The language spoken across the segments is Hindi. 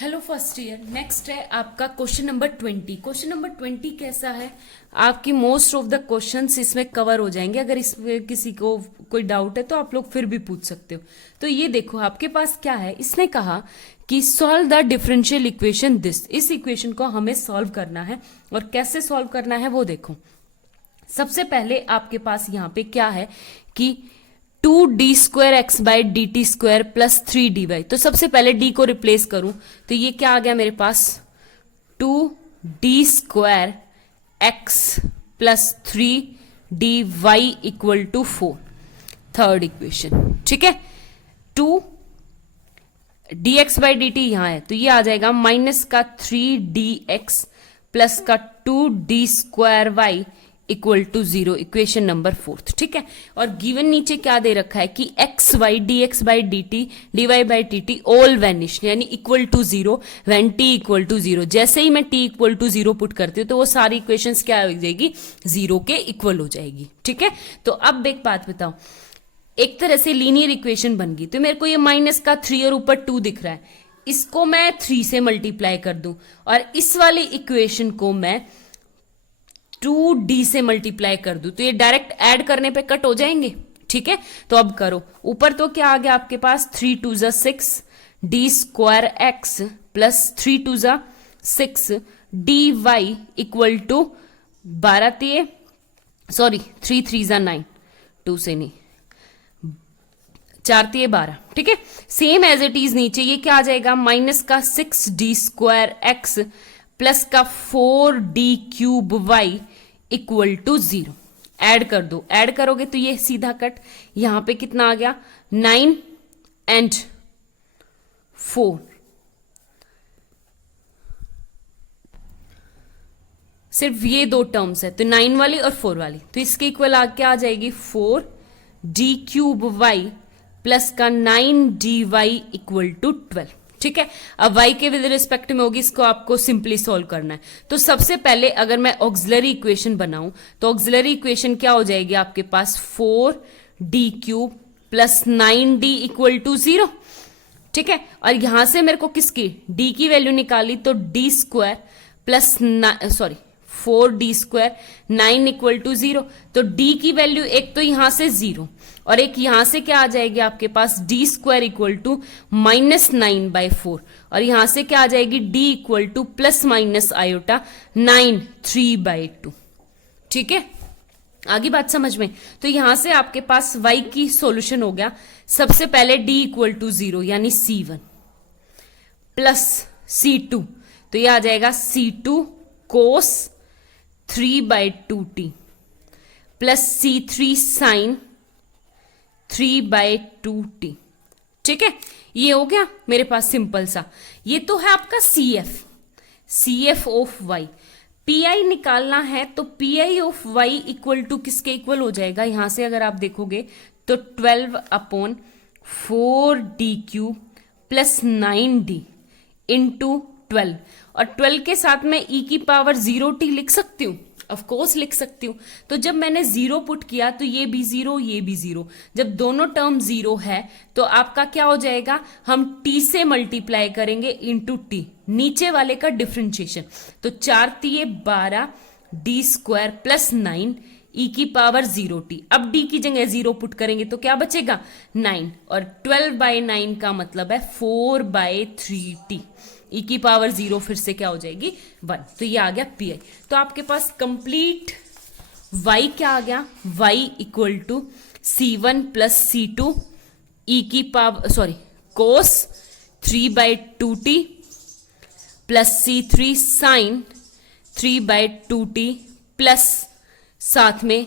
Hello first year. नेक्स्ट है आपका क्वेश्चन नंबर 20। क्वेश्चन नंबर 20 कैसा है, आपकी मोस्ट ऑफ द क्वेश्चंस इसमें कवर हो जाएंगे। अगर इसमें किसी को कोई डाउट है तो आप लोग फिर भी पूछ सकते हो। तो ये देखो आपके पास क्या है, इसने कहा कि solve the differential equation this. इस इक्वेशन को हमें सॉल्व करना है और कैसे सॉल्व करना है वो देखो। सबसे पहले आपके पास यहाँ पे क्या है कि 2d² x by d t square plus 3dy। तो सबसे पहले d को रिप्लेस करूं तो ये क्या आ गया मेरे पास 2d² x plus 3dy equal to 4। Third equation, ठीक है। 2dx बाई डी टी यहां है तो ये आ जाएगा माइनस का 3dx प्लस का 2d² y equal to 0। Equation number 4, ठीक है। और गिवन नीचे क्या दे रखा है कि x y d x by d t d y by t t all vanish यानी equal to 0 when t equal to 0। जैसे ही मैं टी इक्वल टू 0 पुट करती हूँ तो वो सारी इक्वेशंस क्या हो जाएगी, 0 के इक्वल हो जाएगी, ठीक है। तो अब एक बात बताओ, एक तरह से लीनियर इक्वेशन बन गई। तो मेरे को ये माइनस का 3 और ऊपर 2 दिख रहा है, इसको मैं 3 से मल्टीप्लाई कर दूं और इस वाली इक्वेशन को मैं 2d से मल्टीप्लाई कर दूं तो ये डायरेक्ट ऐड करने पे कट हो जाएंगे, ठीक है। तो अब करो, ऊपर तो क्या आ गया आपके पास 3 2 6 d² x plus 3 2 6 dy equal to 12 3 3 9, 2 से नहीं 4 12, ठीक है। सेम एज इट इज नीचे ये क्या आ जाएगा माइनस का 6d² x प्लस का 4d³ y equal to 0। Add कर दो, ऐड करोगे तो ये सीधा कट, यहां पे कितना आ गया 9 एंड 4। सिर्फ ये दो टर्म्स है तो 9 वाली और 4 वाली, तो इसके इक्वल क्या आ जाएगी 4d³ y प्लस का 9dy इक्वल टू 12, ठीक है। अब y के विद रिस्पेक्ट में होगी, इसको आपको सिंपली सॉल्व करना है। तो सबसे पहले अगर मैं ऑक्सिलरी इक्वेशन बनाऊं तो ऑक्सिलरी इक्वेशन क्या हो जाएगी आपके पास 4d³ plus 9d equal to 0, ठीक है। और यहां से मेरे को किसकी d की वैल्यू निकाली तो d² plus 4d² 9 equal to 0। तो d की वैल्यू एक तो यहां से 0 और एक यहां से क्या आ जाएगी आपके पास d² इक्वल टू -9/4 और यहां से क्या आ जाएगी d equal two plus minus iota 9 3/2, ठीक है। आगे बात समझ में। तो यहां से आपके पास y की सॉल्यूशन हो गया। सबसे पहले d इक्वल टू 0 यानी c1 प्लस c2, तो ये आ जाएगा c2 cos 3/2t plus c3 sin 3/2t, ठीक है। ये हो गया मेरे पास सिंपल सा। ये तो है आपका CF ऑफ y। PI निकालना है तो PI of y equal to किसके इक्वल हो जाएगा, यहां से अगर आप देखोगे तो 12/4d³ प्लस 9d इंटू 12 और 12 के साथ मैं e की पावर 0t लिख सकती हूँ, ऑफ कोर्स लिख सकती हूँ। तो जब मैंने 0 पुट किया तो ये भी 0 ये भी 0, जब दोनों टर्म 0 है तो आपका क्या हो जाएगा, हम t से मल्टीप्लाई करेंगे इंटू t, नीचे वाले का डिफरेंशिएशन। तो 4 3 12 d² प्लस 9 e की पावर 0t। अब d की जगह 0 पुट करेंगे तो क्या बचेगा 9 और 12/9 का मतलब है 4/3t। e की पावर 0 फिर से क्या हो जाएगी 1। तो ये आ गया PI। तो आपके पास कंप्लीट y क्या आ गया, y equal to c1 plus c2 e की power cos 3/2t plus c3 sin 3/2t plus साथ में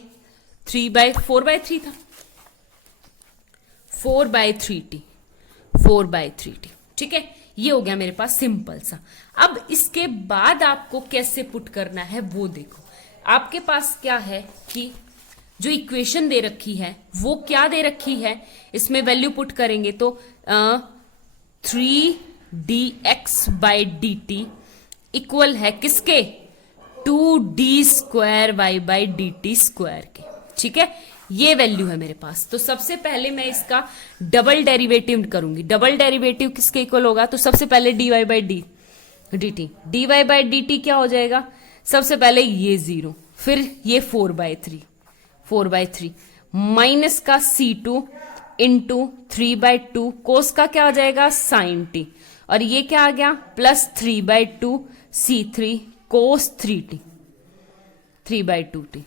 4/3 था 4/3t, ठीक है। ये हो गया मेरे पास सिंपल सा। अब इसके बाद आपको कैसे पुट करना है वो देखो। आपके पास क्या है कि जो इक्वेशन दे रखी है वो क्या दे रखी है, इसमें वैल्यू पुट करेंगे तो 3dx by d t equal है किसके 2d² y by d t square के, ठीक है। ये वैल्यू है मेरे पास। तो सबसे पहले मैं इसका डबल डेरिवेटिव करूंगी। डबल डेरिवेटिव किसके इक्वल होगा? तो सबसे पहले dy by d T, dy by d T क्या हो जाएगा? सबसे पहले ये 0, फिर ये 4/3 माइनस का C2 इंटू 3/2 कोस का क्या हो जाएगा? साइन टी, और ये क्या आ गया? Plus 3/2 C3 cos 3/2t।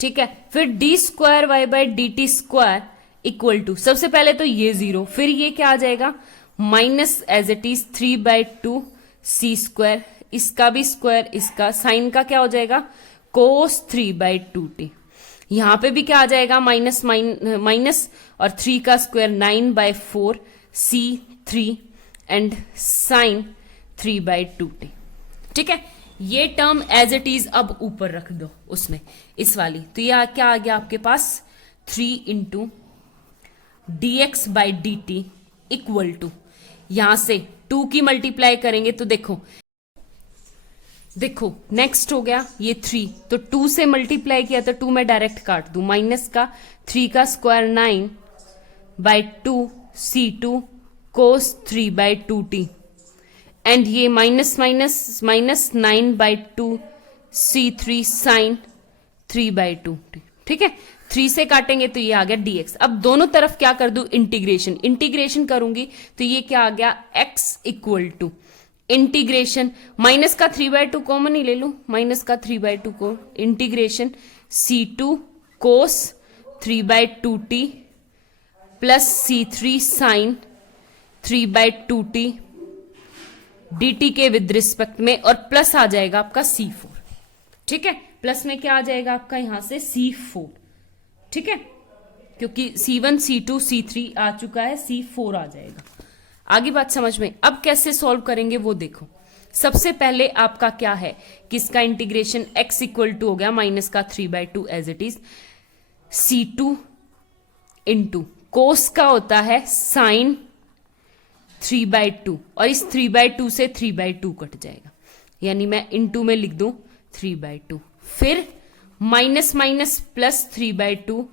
ठीक है, फिर d square y by d t square equal to, सबसे पहले तो ये 0, फिर ये क्या आ जाएगा? Minus as it is 3/2 c square, इसका भी स्क्वायर, इसका साइन का क्या हो जाएगा? कोस 3/2t। यहां पे भी क्या आ जाएगा? माइनस और 3 का square 9/4 C3 and sign 3/2t। ठीक है, ये टर्म एज इट इज अब ऊपर रख दो उसमें, इस वाली। तो यह क्या आ गया आपके पास? 3 into d x by d t equal to, यहां से 2 की मल्टीप्लाई करेंगे तो देखो नेक्स्ट हो गया ये 3, तो 2 से मल्टीप्लाई किया तो 2 में डायरेक्ट काट दू, माइनस का 3 का square 9/2 C2 cos 3/2t and ये माइनस 9/2 C3 साइन 3/2t। ठीक है, 3 से काटेंगे तो ये आ गया dx। अब दोनों तरफ क्या कर दूं? इंटीग्रेशन करूंगी तो ये क्या आ गया? x equal to integration, minus का 3/2 कॉमन ही ले लू, माइनस का 3/2 को integration C2 cos 3/2t plus C3 sine 3/2t dt के विद रिस्पेक्ट में, और प्लस आ जाएगा आपका C4। ठीक है, प्लस में क्या आ जाएगा आपका? यहां से C4। ठीक है, क्योंकि C1 C2 C3 आ चुका है, C4 आ जाएगा। आगे बात समझ में? अब कैसे सॉल्व करेंगे वो देखो। सबसे पहले आपका क्या है कि इसका इंटीग्रेशन x इक्वल टू हो गया माइनस का 3/2 as it is C2 into cos का होता है साइन 3/2, और इस 3/2 से 3/2 कट जाएगा, यानी मैं इंटू में लिख दूं 3/2, फिर माइनस प्लस 3/2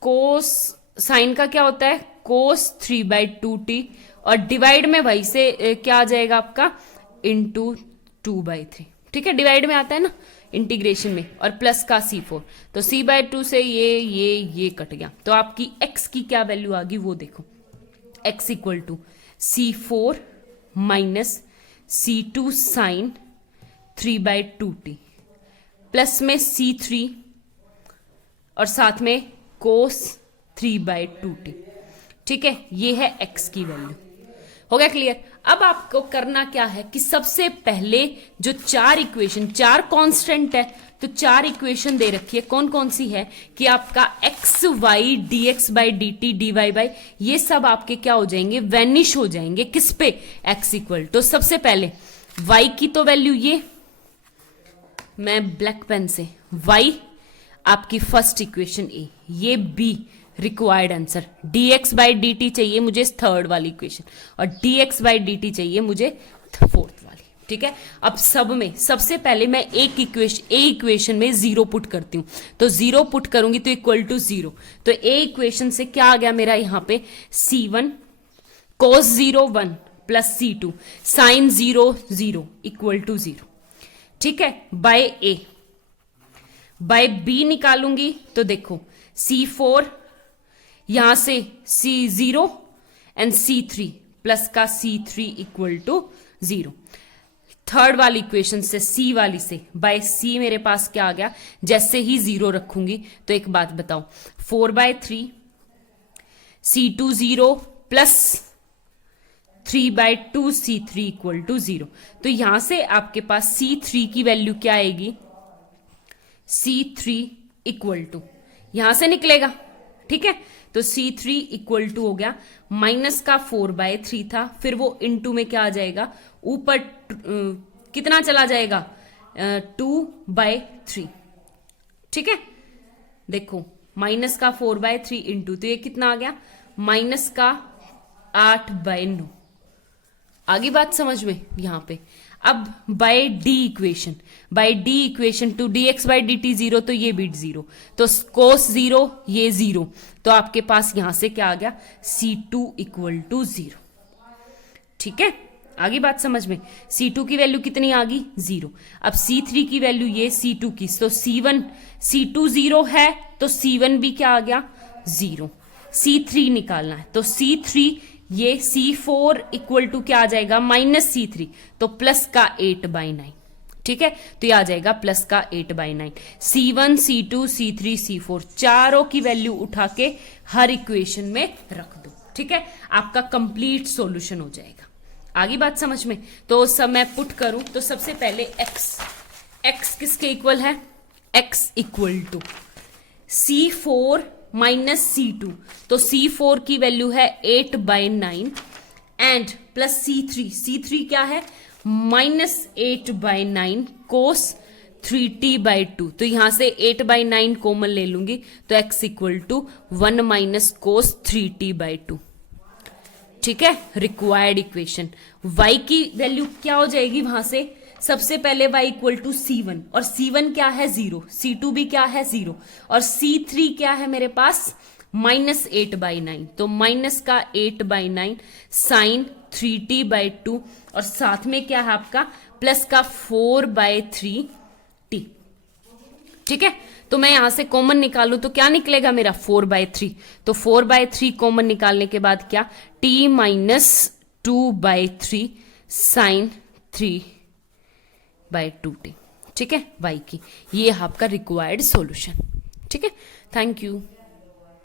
कोस साइन का क्या होता है? कोस 3/2t, और डिवाइड में वही से क्या आ जाएगा आपका? इंटू 2/3। ठीक है, डिवाइड में आता है ना इंटीग्रेशन में, और प्लस का C4, तो C/2 से ये कट गया। तो आपकी x की क्या वैल्यू आ गई वो देखो, x equal to C4 minus C2 sine 3/2t plus में C3 और साथ में कोस 3/2t। ठीक है, ये है x की वैल्यू। हो गया क्लियर? अब आपको करना क्या है कि सबसे पहले जो 4 इक्वेशन, 4 कांस्टेंट है, तो 4 इक्वेशन दे रखी है। कौन कौन सी है कि आपका x y d x by d t d y by, ये सब आपके क्या हो जाएंगे? वैनिश हो जाएंगे। किस पे? X equal. तो सबसे पहले वाई की तो वैल्यू ये, मैं ब्लैक पेन से, वाई आपकी फर्स्ट इक्वेशन ए, ये be required answer, dx by d T चाहिए मुझे थर्ड वाली इक्वेशन, और dx बाई डी टी चाहिए मुझे फोर्थ वाली। ठीक है, अब सब में सबसे पहले मैं एक इक्वेशन में 0 पुट करती हूं, तो 0 पुट करूंगी तो इक्वल टू 0। तो ए इक्वेशन से क्या आ गया मेरा यहां पे? C1 cos 0 1 plus C2 sine 0 0 equal to 0। ठीक है, बाय ए। बाय बी निकालूंगी तो देखो C4 यहां से C0 एंड C3 प्लस का C3 इक्वल टू 0। थर्ड वाली इक्वेशन से C वाली से बाय C मेरे पास क्या आ गया? जैसे ही 0 रखूंगी तो एक बात बताओ, 4/3 C2 0 plus 3/2 C3 equal to 0। तो यहां से आपके पास C3 की वैल्यू क्या आएगी? C3 इक्वल टू यहां से निकलेगा। ठीक है, तो C3 इक्वल टू हो गया माइनस का 4/3 था, फिर वो इनटू में क्या आ जाएगा? ऊपर कितना चला जाएगा? 2/3। ठीक है, देखो माइनस का 4/3 इंटू, तो ये कितना आ गया? माइनस का 8/9 आगे बात समझ में यहाँ पे। अब by d equation two d x by d t zero, तो ये बीट जीरो, तो कोस जीरो, ये जीरो, तो आपके पास यहां से क्या आ गया, C2 इक्वल टू जीरो। ठीक है, आगे बात समझ में। C2 की वैल्यू कितनी आ गई, जीरो। अब C3 की वैल्यू ये C2 की, तो C2 जीरो है, तो C1 भी क्या आ गया, जीरो। C3 निकालना है, तो C3 ये C4 इक्वल टू क्या आ जाएगा, माइनस C3, तो प्लस का 8/9। ठीक है, तो ये आ जाएगा प्लस का 8/9। C1 C2 C3 C4 चारों की वैल्यू उठा के हर इक्वेशन में रख दो। ठीक है, आपका कंप्लीट सॉल्यूशन हो जाएगा। आगे बात समझ में। तो सब मैं पुट करूं तो सबसे पहले x किसके इक्वल है, x equal to C4 minus C2, तो C4 की वैल्यू है 8/9 एंड प्लस C3 क्या है, माइनस 8/9 कोस 3t/2, तो यहां से 8/9 कॉमन ले लूंगी, तो x equal to 1 minus cos 3t/2। ठीक है, रिक्वायर्ड इक्वेशन। y की वैल्यू क्या हो जाएगी वहां से, सबसे पहले y इक्वल टू C1, और C1 क्या है, जीरो, C2 भी क्या है, जीरो, और C3 क्या है मेरे पास, माइनस 8/9, तो माइनस का 8/9 साइन 3t/2, और साथ में क्या है आपका प्लस का 4/3t। ठीक है, तो मैं यहां से कॉमन निकालूं तो क्या निकलेगा मेरा, 4/3, तो 4/3 कॉमन निकालने के बाद क्या, t माइनस 2/3 साइन 3/2t। ठीक है, y की, ये आपका रिक्वायर्ड सॉल्यूशन। ठीक है, थैंक यू।